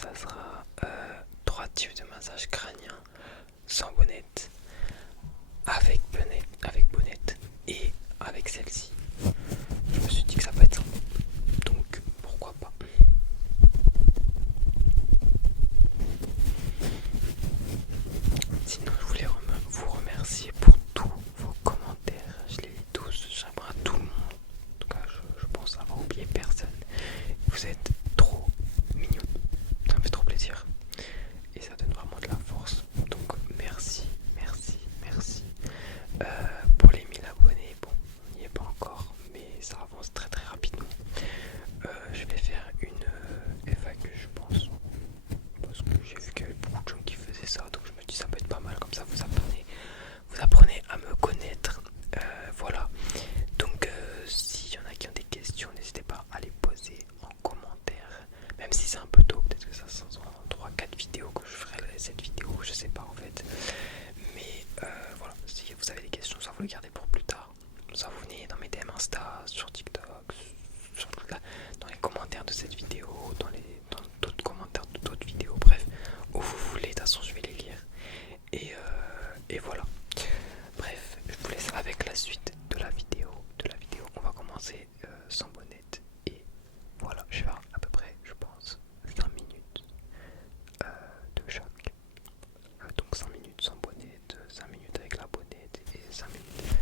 ça sera 3 types de massage crânien sans bonnette, avec bonnette et avec celle-ci. Je me suis dit que ça peut être sympa, donc pourquoi pas. Sinon, je voulais vous remercier pour tous vos commentaires. Je les lis tous, j'aimerais à tout le monde. En tout cas, je pense avoir oublié personne. Vous êtes trop mignons, ça me fait trop plaisir. Et ça donne vraiment de la force. Donc merci, merci, merci. Pour les 1000 abonnés, bon, on n'y est pas encore, mais ça avance très très rapidement. Je vais faire une FAQ, je pense. Parce que j'ai vu qu'il y avait beaucoup de gens qui faisaient ça, donc je me dis ça peut être pas mal, comme ça vous apprenez à me connaître. Voilà. Donc s'il y en a qui ont des questions, n'hésitez pas à les poser en commentaire. Même si c'est un peu tôt, peut-être que ça sera dans 3-4 vidéos que je ferai cette vidéo, je sais pas en fait. Mais voilà, si vous avez des questions, ça vous les gardez pour plus tard. Ça vous venez dans mes DM Insta, sur TikTok, dans les commentaires de cette vidéo, dans d'autres commentaires de d'autres vidéos, bref, où vous voulez, de toute façon je vais les lire. Et voilà. Bref, je vous laisse avec la suite de la vidéo. On va commencer sans bonnette. Et voilà, je vais faire à peu près, je pense, 5 minutes de choc. Donc 5 minutes sans bonnette, 5 minutes avec la bonnette et 5 minutes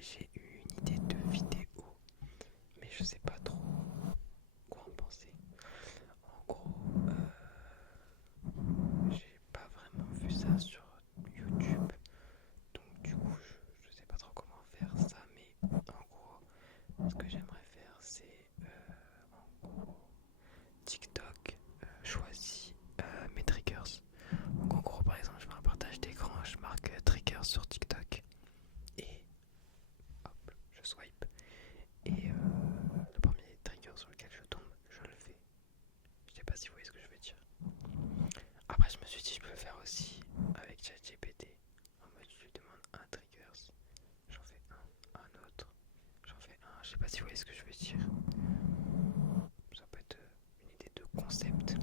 j'ai eu une idée de vidéo, mais je sais pas trop quoi en penser. En gros, j'ai pas vraiment vu ça sur YouTube, donc du coup je sais pas trop comment faire ça, mais en gros ce que j'aimerais faire c'est en gros TikTok choisit mes triggers. Donc en gros par exemple je fais un partage d'écran, je marque triggers sur TikTok et hop je swipe et le premier trigger sur lequel je tombe je le fais. Je sais pas si vous voyez ce que je veux dire. Après, je me suis dit, je peux le faire aussi avec ChatGPT. En mode, je lui demande un triggers, j'en fais un autre, j'en fais un. Je sais pas si vous voyez ce que je veux dire. Ça peut être une idée de concept.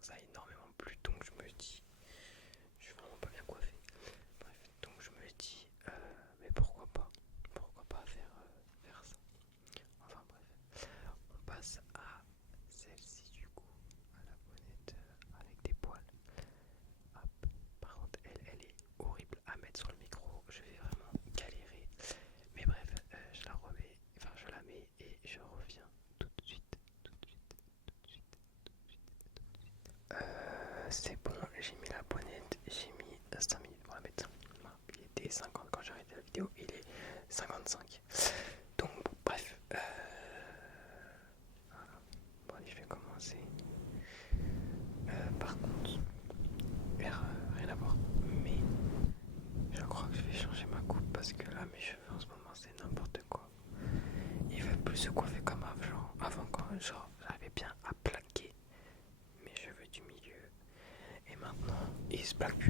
que ça a énormément plu, donc je me dis, je suis vraiment pas bien coiffé. Bref, donc je me dis, mais pourquoi pas faire ça. Enfin bref, on passe à celle-ci du coup, à la bonnette avec des poils. Hop. Par contre, elle est horrible à mettre sur le micro, je vais vraiment galérer. Mais bref, je la remets, enfin je la mets et je reviens tout de suite, tout de suite, tout de suite, tout de suite, tout de suite. C'est bon, j'ai mis la bonnette, j'ai mis 5 minutes pour la mettre. Il était 50 quand j'ai arrêté la vidéo, il est 55. Donc bon, bref, voilà. Bon, allez, je vais commencer. Par contre, rien à voir, mais je crois que je vais changer ma coupe parce que là mes cheveux en ce moment c'est n'importe quoi. Ils veulent plus se coiffer comme avant quand j'arrivais bien à plaquer mes cheveux du milieu. Et maintenant ils se plaquent plus